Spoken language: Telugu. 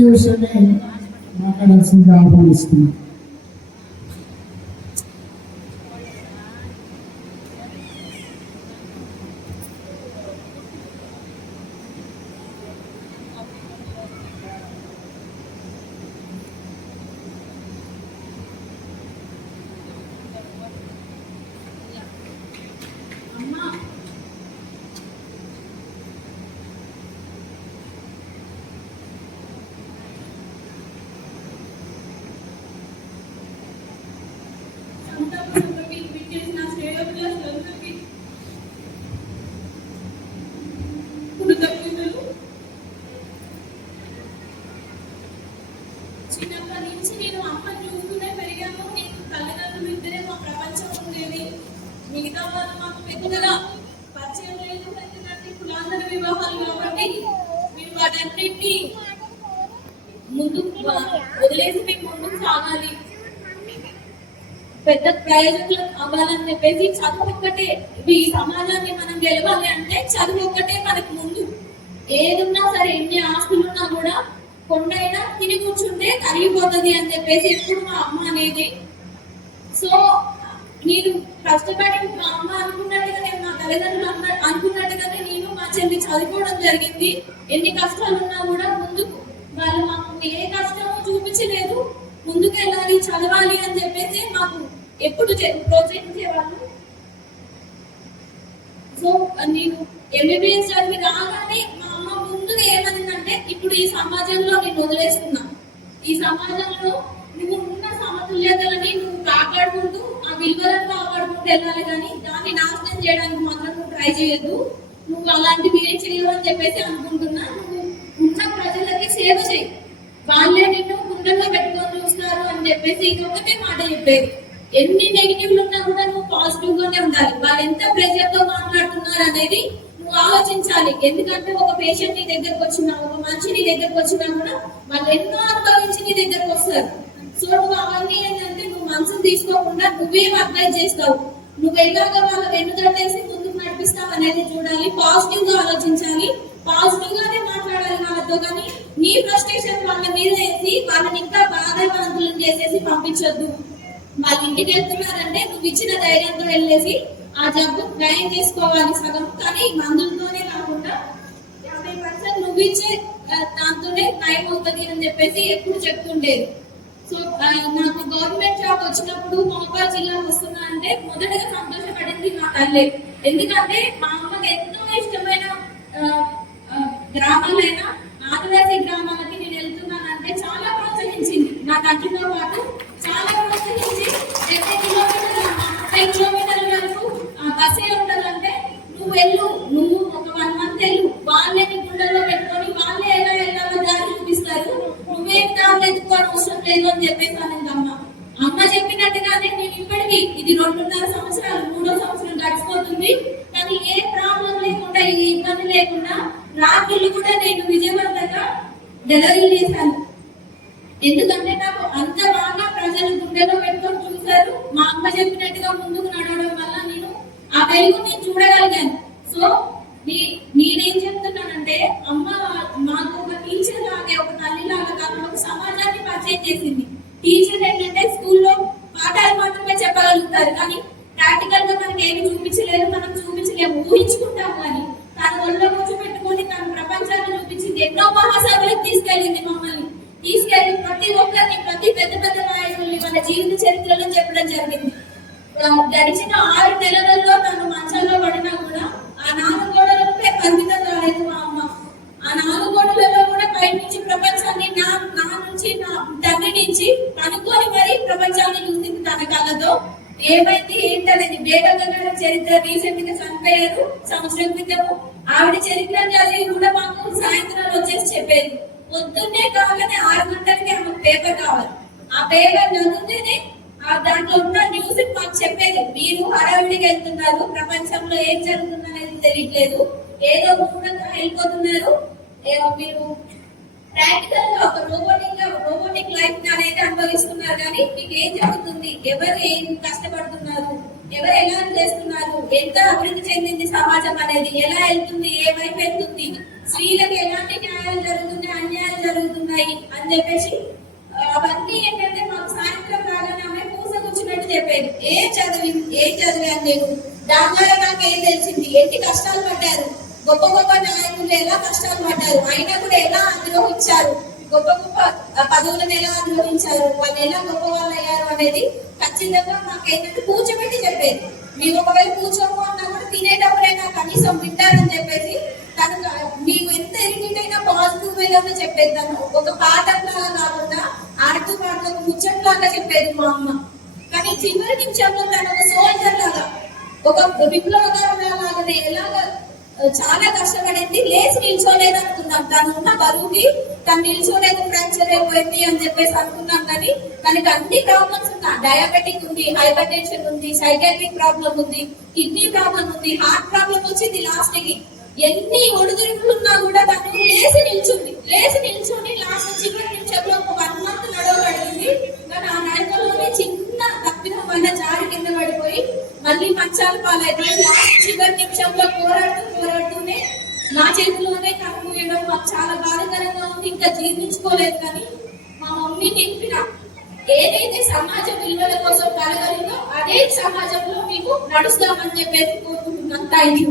మంచి విషయమే మాట్లాడాల్సిందిగా ఆహ్వానిస్తున్నాం. చిన్నప్పటి నుంచి నేను అమ్మని చూస్తూనే పెరిగాను. నేను తల్లిదండ్రులు ఇద్దరే మా ప్రపంచం ఉండేది. మిగతా వాళ్ళు మాకు పెద్దగా పరిచయం లేదు. ఎందుకంటే కులాంతర వివాహాలు కాబట్టి మీరు వాటన్నింటినీ ముందు వదిలేసి మేము ముందుకు సాగాలి, పెద్ద ప్రయోజకులు అవ్వాలని చెప్పేసి చదువు ఒక్కటే, ఈ సమాజాన్ని మనం గెలవాలి అంటే చదువు ఒక్కటే మనకు ముందు. ఏదున్నా సరే, ఎన్ని ఆస్తులున్నా కూడా కొండైనా తిని కూర్చుంటే కరిగిపోతుంది అని చెప్పేసి ఎప్పుడు మా అమ్మ అనేది. సో నేను కష్టపడి మా అమ్మ అనుకున్నట్టుగానే, మా తల్లిదండ్రులు అనుకున్నట్టుగానే నేను మా చెల్లి చదువుకోవడం జరిగింది. ఎన్ని కష్టాలు ఉన్నా కూడా ముందుకు వాళ్ళు మాకు ఏ కష్టము చూపించలేదు. ముందుకు వెళ్ళాలి, చదవాలి అని చెప్పేసి మాకు ఎప్పుడు ప్రోత్సహించేవాళ్ళు. సో నేను ఎంబీబీఎస్ చదివి రాగానే మా అమ్మ ముందుగా ఏమనిందంటే, ఇప్పుడు ఈ సమాజంలో నేను వదిలేస్తున్నా, ఈ సమాజంలో నువ్వు ఉన్న సమతుల్యతలని నువ్వు కాపాడుకుంటూ ఆ విలువలను కాపాడుకుంటూ వెళ్ళాలి, కానీ దాన్ని నాశనం చేయడానికి మాత్రం నువ్వు ట్రై చేయొద్దు. నువ్వు అలాంటివి ఏం చేయవు అని చెప్పేసి అనుకుంటున్నా. నువ్వు ఉన్న ప్రజలకి సేవ చేయి, వాళ్ళే నిన్ను గుండెల్లో పెట్టుకొని చూస్తారు అని చెప్పేసి ఇది ఒకటే మాట చెప్పేది. ఎన్ని నెగిటివ్లు ఉన్నా కూడా నువ్వు పాజిటివ్ గానే ఉండాలి. వాళ్ళు ఎంత ప్రెజర్ తో మాట్లాడుతున్నారు అనేది నువ్వు ఆలోచించాలి. ఎందుకంటే ఒక పేషెంట్ నీ దగ్గరకు వచ్చినా, ఒక మనిషి నీ దగ్గరకు వచ్చినా కూడా వాళ్ళు ఎన్నో అనుభవించి నీ దగ్గరకు వస్తారు. సో నువ్వు అవన్నీ ఏంటంటే నువ్వు మనసును తీసుకోకుండా నువ్వేం అడ్వైజ్ చేస్తావు, నువ్వు ఎలాగ వాళ్ళ వెన్నుదట్టేసి ముందుకు నడిపిస్తావు అనేది చూడాలి. పాజిటివ్ గా ఆలోచించాలి, పాజిటివ్ గానే మాట్లాడాలి వాళ్ళతో. కానీ నీ ఫ్రస్ట్రేషన్ వాళ్ళ మీద వేసి వాళ్ళని ఇంకా బాధావంతులను చేసేసి పంపించొద్దు. వాళ్ళ ఇంటికి వెళ్తున్నారంటే నువ్వు ఇచ్చిన ధైర్యంతో వెళ్ళేసి ఆ జబ్బు నయం చేసుకోవాలి సగం. కానీ మందులతోనే కాకుండా 50% నువ్వు ఇచ్చే దాంతోనే నయం అవుతుంది అని చెప్పేసి ఎప్పుడు చెప్తుండేది. సో నాకు గవర్నమెంట్ జాబ్ వచ్చినప్పుడు మహబూబాబాద్ జిల్లాకు వస్తున్నా అంటే మొదటగా సంతోషపడింది మా తల్లి. ఎందుకంటే మా అమ్మకి ఎంతో ఇష్టమైన గ్రామాలైనా ఆదివాసీ గ్రామాలకి నేను వెళ్తున్నానంటే చాలా ప్రోత్సహించింది. నా తండ్రితో పాటు చాలా ప్రోత్సహించి 70 కిలోమీటర్ల 30 కిలోమీటర్ల వరకు బస్సే ఉండాలంటే నువ్వు వెళ్ళు, నువ్వు ఒక 1 మంత్ వెళ్ళు, వాళ్ళే నీ గుండెల్లో పెట్టుకొని వాళ్ళే ఎలా వెళ్ళాలో దారి చూపిస్తారు, నువ్వేం దారి ఎత్తుకోని అవసరం లేదు అని చెప్పేసి అనింది అమ్మ. అమ్మ చెప్పినట్టుగానే నేను ఇప్పటికీ ఇది 2.5 సంవత్సరాలు 3వ సంవత్సరం గడిచిపోతుంది. కానీ ఏ ప్రాబ్లం లేకుండా, ఏ ఇబ్బంది లేకుండా రాత్రులు కూడా నేను విజయవంతంగా డెలివరీ చేశాను. ఎందుకంటే నాకు అంత బాగా ప్రజలు గుండెలో పెట్టుకొని చూశారు. మా అమ్మ చెప్పినట్టుగా ముందుకు నడవడం వల్ల నేను ఆ వెలుగు నేను చూడగలిగాను. సో నేనేం చెప్తున్నానంటే, అమ్మ మాకు ఒక టీచర్ లాగే, ఒక తల్లి లాగా కాకుండా ఒక సమాజాన్ని పరిచయం చేసింది. టీచర్ ఏంటంటే స్కూల్లో పాఠాలు మాత్రమే చెప్పగలుగుతారు, కానీ ప్రాక్టికల్ గా మనకి ఏమి చూపించలేదు, మనం చూపించలేము, ఊహించుకుంటాము. కానీ తన ఒళ్ళో కూర్చోబెట్టుకొని తన ప్రపంచాన్ని చూపించింది. ఎన్నో మహాసభలకు తీసుకెళ్ళింది మమ్మల్ని. తీసుకెళ్లి ప్రతి ఒక్కరిని, ప్రతి పెద్ద పెద్ద నాయకుల్ని మన జీవిత చరిత్రలో చెప్పడం జరిగింది. గడిచిన 6 నెలలలో తను మంచాల్లో పడినా కూడా ఆ 4 గోడలపై పరిమితం కాలేదు మా అమ్మ. ఆ 4 గోడలలో కూడా బయట నుంచి ప్రపంచాన్ని నా నుంచి, నా తండ్రి నుంచి కనుక్కొని మరీ ప్రపంచాన్ని చూసింది తన కళ్ళతో. ఏమైంది ఏంటనేది బేగంగా చరిత్ర రీసెంట్ గా చనిపోయారు సంవత్సరం క్రితము. ఆవిడ చరిత్ర చదివి కూడా మాకు సాయంత్రాలు వచ్చేసి చెప్పేది. పొద్దున్నే కాగానే 6 గంటలకి ఆమెకు పేపర్ కావాలి. ఆ పేపర్ చదివితేనే దాంట్లో ఉన్న న్యూస్ మాకు చెప్పేది. మీరు హడావిడికి వెళ్తున్నారు, ప్రపంచంలో ఏం జరుగుతుందనేది తెలియట్లేదు, ఏదో మూడంగా వెళ్ళిపోతున్నారు, మీరు ప్రాక్టికల్ గా ఒక రోబోటిక్ లైఫ్ అనేది అనుభవిస్తున్నారు. కానీ మీకు ఏం జరుగుతుంది, ఎవరు ఏం కష్టపడుతున్నారు, ఎవరు ఎలా చేస్తున్నారు, ఎంత అభివృద్ధి చెందింది సమాజం అనేది, ఎలా వెళ్తుంది, ఏ వైపు వెళ్తుంది, స్త్రీలకు ఎలాంటి న్యాయాలు జరుగుతున్నాయి, అన్యాయాలు జరుగుతున్నాయి అని చెప్పేసి అవన్నీ ఏంటంటే మాకు సాయంత్రం రాగానే ఆమె పూస కూర్చున్నట్టు చెప్పేది. ఏం చదివాను నేను, దానివల్ల నాకు ఏం తెలిసింది, ఎన్ని కష్టాలు పడ్డారు, గొప్ప గొప్ప నాయకులు ఎలా కష్టాలు పడ్డారు, అయినా కూడా ఎలా అధిరోహించారు, గొప్ప గొప్ప పదవులను ఎలా అధిరోహించారు, వాళ్ళు ఎలా గొప్ప వాళ్ళు అయ్యారు అనేది ఖచ్చితంగా మాకు ఏంటంటే కూర్చోబెట్టి చెప్పేది. మీరు ఒకవేళ కూర్చోము అన్నా కూడా తినేటప్పుడైనా కనీసం వింటారని చెప్పేసి తను మీకు ఎంత ఎరిగిట్ అయినా పాజిటివ్ వేలోనే చెప్పేది. తను ఒక పాఠంలాగా కాకుండా ఆడుతూ పాడుతూ ఒక ముచ్చట్లాగా చెప్పేది మా అమ్మ. కానీ చివరి నిమిషంలో తను ఒక సోల్జర్ లాగా, ఒక విప్లవకారులాగానే ఎలాగా చాలా కష్టపడింది. లేచి నిల్చోలేదు అనుకున్నాం, తను ఉన్న బరువుకి తను నిల్చోలేదు, ఫ్రాక్చర్ అయిపోయింది అని చెప్పేసి అనుకున్నాం. కానీ తనకి అన్ని ప్రాబ్లమ్స్ ఉన్నా, డయాబెటిక్ ఉంది, హైపర్ టెన్షన్ ఉంది, సైకాట్రిక్ ప్రాబ్లం ఉంది, కిడ్నీ ప్రాబ్లం ఉంది, హార్ట్ ప్రాబ్లం వచ్చింది. లాస్ట్ కి ఎన్ని ఒడిదుడుకులు ఉన్నా కూడా తను లేచి నిల్చుని లాస్ట్ చివరి నిమిషంలో ఒక 1 month నడవగలిగింది. కానీ ఆ నడకలోనే చిన్న తప్పిదం వల్ల జారి కింద పడిపోయి మళ్ళీ మంచాలు పాలైపోయి లాస్ట్ చివరి నిమిషంలో పోరాడుతూనే మా చేతిలోనే కనుమూయడం మాకు చాలా బాధాకరంగా ఉంది. ఇంకా జీర్ణించుకోలేదు. కానీ మా మమ్మీ నింపిన ఏదైతే సమాజ విలువల కోసం కలగలిందో అదే సమాజంలో మీకు నడుస్తామని చెప్పేసి కోరుకుంటున్నాను. Thank you.